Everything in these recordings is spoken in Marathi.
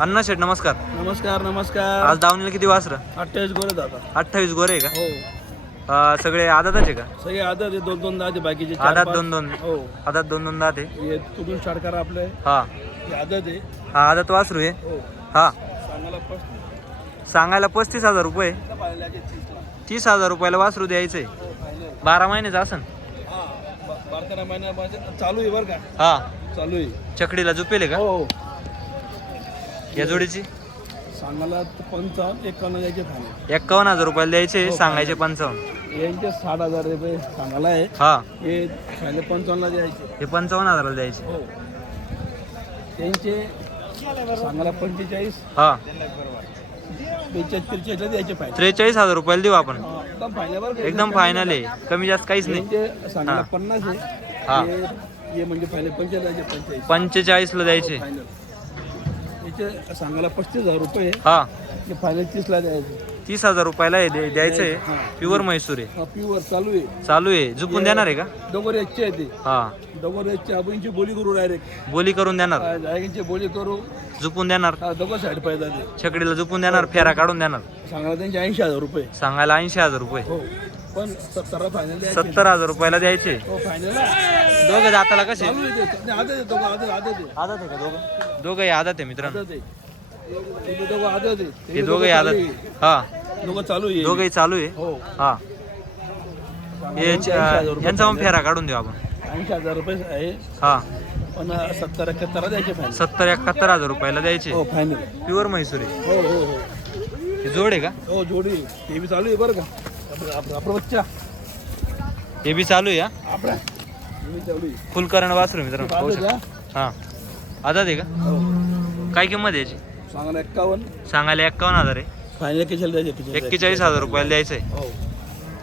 अण्णा शेठ नमस्कार. नमस्कार नमस्कार. आज दावणीला किती वासरं? अठ्ठावीस गोरे दादा. अठ्ठावीस गोरे आहे हो. का अं, सगळे आदाताचे का? सगळे आदत आहे दोन दोन दहा बाकीचे चार, आदात पाच. दोन दोन. हो. आदात दोन दोन दात. आहे हे कुठून स्टार्ट करा आपले. हा. हे आदत आहे. हा आदात वासरू आहे. हो. हा. सांगायला पस्तीस. सांगायला पस्तीस हजार रुपये लागेल तीसला तीस हजार रुपयाला वासरू द्यायचंय. हो बारा महिन्याचं असन हा ब- बारा तेरा महिन्यामध्ये चालू आहे बरं का? हा. चालू आहे. चकडीला झुपेल आहे का? हो हो. या जोडीची? सांगायला पंचावन्न एकावन्न यायचे फायनल एक्कावन्न हजार रुपयाला द्यायचे हो, सांगायचे पंचावन्न. यांचे साठ हजार रुपये सांगायला आहे. हा. हे फायनल पंचावन्नला द्यायचे. हे पंचावन्न हजाराला द्यायचे. हो. त्यांचे सांगायला पंचेचाळीस हा. द्यायचे त्रेचाळीस हजार रुपयाला देऊ आपण. हा, एकदम फायनल बरं का? एकदम फायनल आहे. कमी जास्त काहीच नाही. यांचे सांगायला हा. पन्नास आहे. हा. हे- हे म्हणजे पंचेचाळीस पंचेचाळीस पंचेचाळीसला द्यायचे. फायनल सांगायला पस्तीस हजार रुपये हा. हे फायनल तीसला द्यायचे. तीस हजार रुपयाला हे द्याय- द्यायचंय. हा. प्युअर म्हैसूर आहे हा, प्युअर चालू आहे. चालू आहे. झुकून देणार आहे का? डोंगर याचे आहे ते. हा. डोंगर याचे आपण बोली करू डायरेक्ट बोली करून देणार. जायगांची बोली करू. झुपून देणार. हा, साईड पाहिजे ते छकडीला झुपून देणार फेरा काढून देणार. सांगायला त्यांचे ऐंशी हजार रुपये. सांगायला ऐंशी हजार रुपये. हो. पण सत्तरा फायनल द्यायचे. सत्तर हजार रुपयाला द्यायचे. हो फायनल दोघं दाताला कसे? चालू आहे ते. नाही, आदत आहे दोघं आहे आहे. दोघं? आदत आहे मित्रांनो. आहे. ते दोघं आदत आहे हे दोघंही आदत हा. दोघं चालू आहे. दोघंही चालू आहे? हो. हा. हे यांचा मग फेरा काढून देऊ आपण. ऐंशी हजार रुपये आहे. हा. पण सत्तर एकाहत्तर द्यायचे फायनल. सत्तर एकाहत्तर हजार रुपयाला द्यायचे. हो फायनल. प्युअर म्हैसूर आहे. हो हो हो. हे जोड आहे का? हो जोडी ते बी चालू आहे बरं का. आपलं बच्चा. हे बी चालू आहे हा? आपला. बी चालू आहे. फुल करण वासरू मित्रांनो पाहू शकता. हा? आदत आहे का का? हो. काय किंमत आहे याची? सांगायला एक्कावन्न. सांगायला एक्कावन्न हजार आहे. फायनल किशाला द्यायचे किशाला एक्केचाळीस हजार रुपयाला द्यायचं आहे हो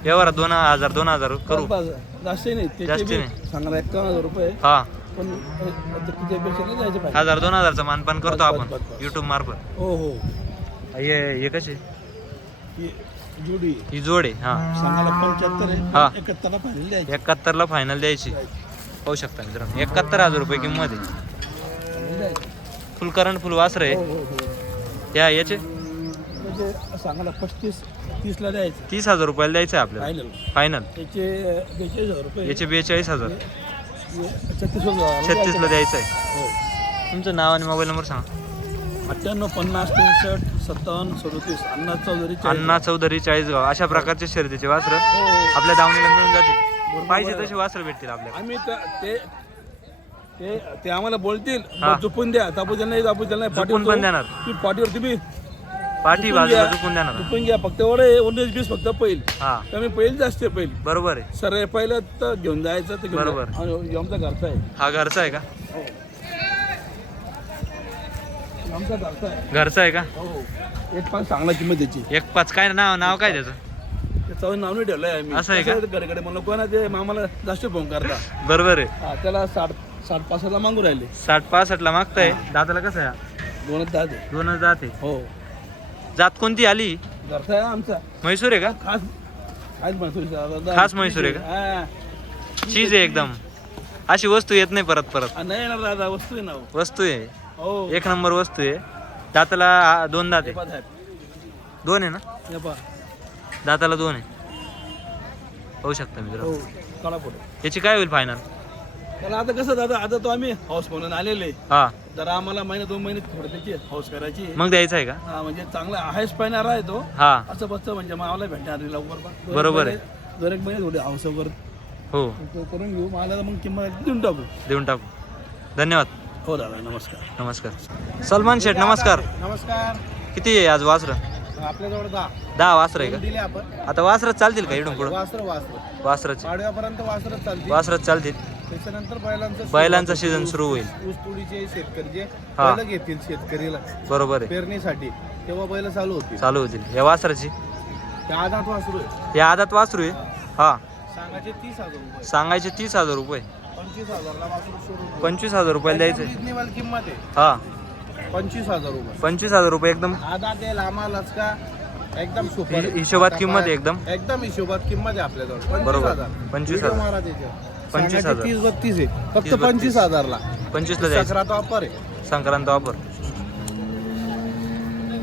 व्यवहारात दोन हजार दोन हजार करू. पाच- नाही जास्त बी नाही. सांगायला एक्कावन्न हजार रुपये. हा. पण त्याच्यापेक्षा नाही द्यायचे फायनल हजार दोन हजारचा मानपान करतो बस, आपण बस, बस. युट्यूब मार्फत. हो हो. हे हे कसे? ही जोडी. ही जोड आहे हा. सांगायला पंच्याहत्तर हा. आहे एकाहत्तरला फायनल द्यायचे. एकाहत्तरला फायनल द्यायची. पाहू शकता मित्रांनो एकाहत्तर हजार रुपये किंमत आहे. द्यायचे. फुल करंट फुल वासर हो आहे हो हो. या याचे? म्हणजे सांगायला पस्तीस तीसला द्यायचे. तीस हजार रुपयाला द्यायचं आहे आपल्याला. फायनल फायनल त्याचे बेचाळीस हजार रुपये. याचे बेचाळीस हजार. छत्तीस छत्तीसला द्यायचं आहे. हो. तुमचं नाव आणि मोबाईल नंबर सांगा. अठ्ठ्याण्णव पन्नास त्रेसष्ट सत्तावन्न सदोतीस अण्णा चौधरी. अण्णा चौधरी चाळीसगाव अशा प्रकारचे शर्यतीचे वासर हो. आपल्या दावणीला मिळून जातील. पाहिजे. तसे वासर भेटतील आपल्याला. आम्ही त- ते ते आम्हाला बोलतील. मग झोपून द्या. तापूजल नाही तापूजल नाही. झोपून पण देणार. तुम्ही पाठीवर तुम्ही पाठी झोपून बाजूला. चुकून देणार. झोपून घ्या. फक्त एवढे उन्नीस बीस फक्त पहिल हा. कमी पहिल जास्त पहिल बरोबर आहे. सर पहिलं तर घेऊन जायचं तर बरोबर. आमचा घरचा आहे. हा घरचा आहे का? हो. आमचा घरचा आहे. घरचा आहे का? हो हो. एक पाच चांगला किंमत त्याची. एक पाच. काय नाव नाव काय त्याचं? त्याचं नाव नाही ठेवलंय आम्ही. असं आहे का? घरकडे म्हणलं कोणा ते मामाला जास्त फोन करता. बरोबर आहे. त्याला साठ साठ पासष्टला मागू राहिले. साठ पासष्टला मागताय. दादाला कसं आहे? हा? दोनच दहा ते दोनच जात आहे. हो. जात कोणती आली? घरचा आहे आमचा. म्हैसूर आहे का? खास खास म्हैसूर खास म्हैसूर आहे का? चीज आहे एकदम. अशी वस्तू येत नाही परत परत. नाही येणार दादा वस्तू आहे ना हो. वस्तू आहे. हो. एक नंबर वस्तू आहे. दाताला आ, दोन दात हे आहे पहा साहेब. दोन आहे ना? हे पहा. दाताला दोन आहे. होऊ शकता मित्र हो काढा फोटो याची काय होईल फायनल त्याला आता कसं दादा आता तो आम्ही हाऊस म्हणून आलेले हा. जरा आम्हाला महिना दोन महिने थोडं त्याची हाऊस करायची मग द्यायचा आहे का? हा म्हणजे चांगला आहेच पाहणार आहे तो. हा. असं बसतं म्हणजे मावाला भेटणार नाही लवकर पण. बरोबर आहे. दोन एक महिने थोडे हाऊस वगैरे. हो. तो करून घेऊ. मला मग किंमत देऊन टाकू. देऊन टाकू. धन्यवाद. हो दादा नमस्कार. नमस्कार. सलमान शेठ नमस्कार. नमस्कार. किती आहे आज वासर? आपल्याजवळ दहा. दहा वासर आहे दिले आपण. का आता वासरच चालतील का इकडून पुढं? वासर वासर. वासराचे पाडव्यापर्यंत वासरच चालते वासरच चालतील. त्याच्यानंतर बैलांचं बैलांचा सीझन सुरू होईल. ऊसतोडीचे शेतकरी जे हा. बैल घेतील शेतकरीला बरोबर आहे. पेरणीसाठी तेव्हा बैल चालू होतील. चालू होतील. या वासराची? त्या आधार वासरू आहे हे आदात वासरू आहे हा. सांगायचे तीस हजार रुपये. सांगायचे तीस हजार रुपये. पंचवीस हजारला वासरू सोडून पंचवीस हजार रुपयाला द्यायचे. रिजनेबल किंमत आहे. हा. पंचवीस हजार रुपये. पंचवीस हजार रुपये एकदम. आधा ते लांबा लचका एकदम सुपर. हि- हिशोबात किंमत आहे एकदम. एकदम हिशोबात किंमत आहे आपल्याजवळ. पंचवीस बरोबर. हजार. पंचवीस व्हिडिओ हजार. मारा त्याच्यावर. पंचवीस हजार. तीस बत्तीस आहे. फक्त. पंचवीस हजारला. पंचवीसला द्यायचं. सकरात ऑफर आहे. संक्रांत ऑफर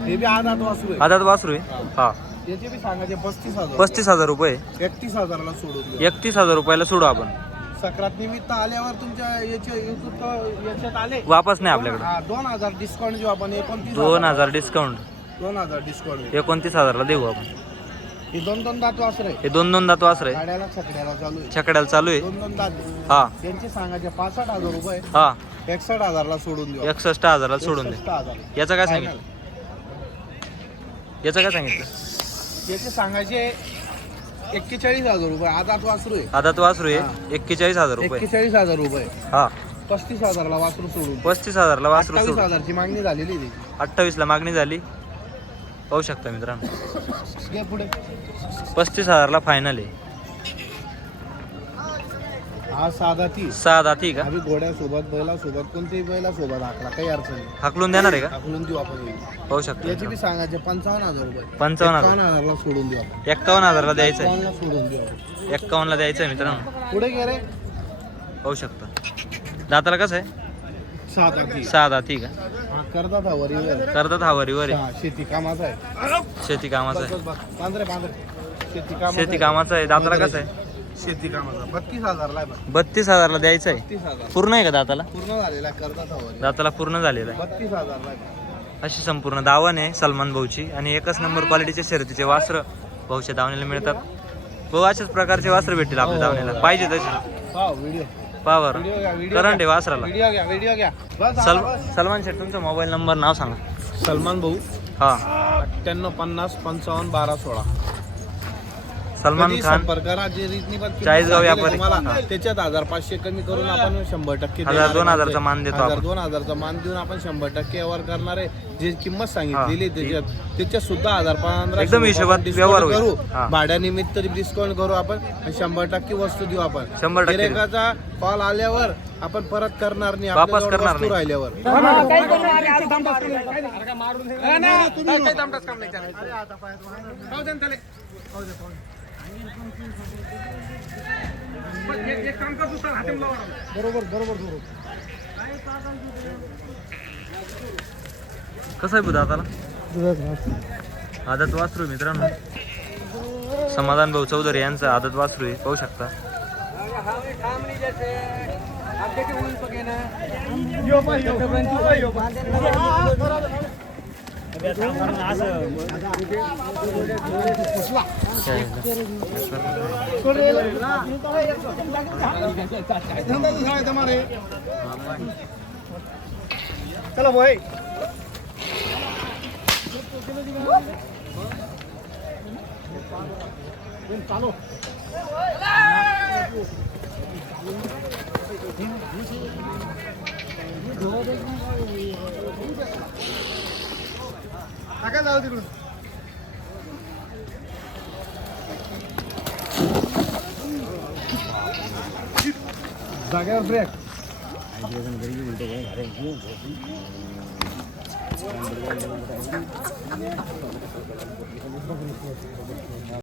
हे बी आठ वासरू आहे. आदात वासरू आहे? हा. याचे बी सांगायचे पस्तीस हजार. पस्तीस हजार रुपये. एकतीस हजाराला सोडून देऊ. एकतीस हजार रुपयाला सोडू आपण. सक्रात निमित्त आल्यावर तुमच्या याचे याच्यात आले? वापस नाही आपल्याकडे. हा, दोन हजार डिस्काउंट देऊ आपण. एकोणतीस दोन हजार. डिस्काउंट दोन हजार डिस्काउंट एकोणतीस हजारला देऊ आपण. हे दोन दोन दात वासर आहे हे दोन दोन दात वासर आहे गाड्याला छकड्याला चालू आहे छकड्याला चालू आहे दोन दोन दात हा. त्यांचे सांगायचे पासष्ट हजार रुपये हा. एकसष्ट हजारला सोडून देऊ. एकसष्ट हजाराला सोडून दे. 61 हजार. याचं काय Final. सांगितलं याचं काय सांगितलं? याचे सांगायचे एक्केचाळीस हजार रुपये. आज आठ वासरू आहे. आदात वासरू. आहे. एक्केचाळीस हजार रुपये. एक्केचाळीस हजार रुपये. हा. पस्तीस हजारला वासरू सोडून पस्तीस हजारला वासरू अठ्ठावीस सोडून हजारची मागणी झालेली आहे. अठ्ठावीसला मागणी झाली. पाहू शकता मित्रांनो. त्याची. घे पुढे. पस्तीस हजारला फायनल आहे. हा साधा ती. सहा दाती का? आम्ही घोड्यासोबत बैलासोबत कोणत्याही बैलासोबत हाकला काही अडचण नाही. हाकलून देणार आहे का? हाकलून देऊ आपण हे. पाहू शकता. याची बी. सांगायचे पंचावन्न हजार रुपये. हजार. हजारला सोडून देऊ आपण. एक्कावन्न हजारला द्यायचं आहे. एकावन्नला सोडून देऊ आपण. एक्कावन्नला द्यायचं आहे मित्रांनो. पुढे गे रे. पाहू शकता. दाताला कसं आहे? साधा ती. सहा दाती का? करतात हा वरीवर करतात हा वरीवर आहे हा, शेती कामाचा आहे. शेती कामाचं बस आहे. बस बस पांढरे पांढरे. शेती कामाचा शेती आहे. कामाचं आहे. दाताला कसं आहे? शेती कामाचा. बत्तीस हजारला आहे. बत्तीस हजारला द्यायचं आहे? बत्तीस हजार. पूर्ण आहे का दाताला? पूर्ण झालेला आहे, करतात हा वरीवर दाताला पूर्ण झालेलं आहे. बत्तीस हजारला आहे. अशी संपूर्ण दावण आहे सलमान भाऊची. आणि एकच नंबर क्वालिटीचे शर्यतीचे वास्त्र भाऊच्या दावणीला मिळतात. भाऊ अशाच प्रकारचे वास्त्र भेटतील आपल्या दावणीला. पाहिजे तसे. व्हिडिओ व्हिडिओ करंट आहे. वासराला. व्हिडिओ घ्या व्हिडिओ घ्या. बस सल. सलमान शेठ तुमचा मोबाईल नंबर नाव सांगा. सलमान भाऊ. हा. अठ्ठ्याण्णव पन्नास पंचावन्न बारा सोळा. सलमान कधी खान संपर्क करा जे चाळीसगाव व्यापारी. हा. त्याच्यात हजार पाचशे कमी करून आपण शंभर टक्के हजार, देणार दोन आहे. हजारचा मान देतो हजार आपण. दोन हजारचा मान देऊन आपण शंभर टक्के व्यवहार करणार आहे जे किंमत हा. सांगितलेली त्याच्यात त्याच्यात सुद्धा हजार पंधरा एकदम हिशोबात व्यवहार होईल. करू हा. भाड्यानिमित्त डिस्काउंट करू आपण आणि शंभर टक्के वस्तू देऊ आपण शंभर टक्के देऊ. गिऱ्हाईकाचा कॉल आल्यावर आपण परत करणार नाही वापस आपल्याजवळ करणार वस्तू नाही. राहिल्यावर बरोबर बरोबर बरोबर कसं आहे बुधा दाताला आदत वासरू आहे मित्रांनो समाधान भाऊ चौधरी यांचं आदत वासरू आहे पाहू शकता चला भाई जाऊ तिकडून. जाग्यावर ब्रेक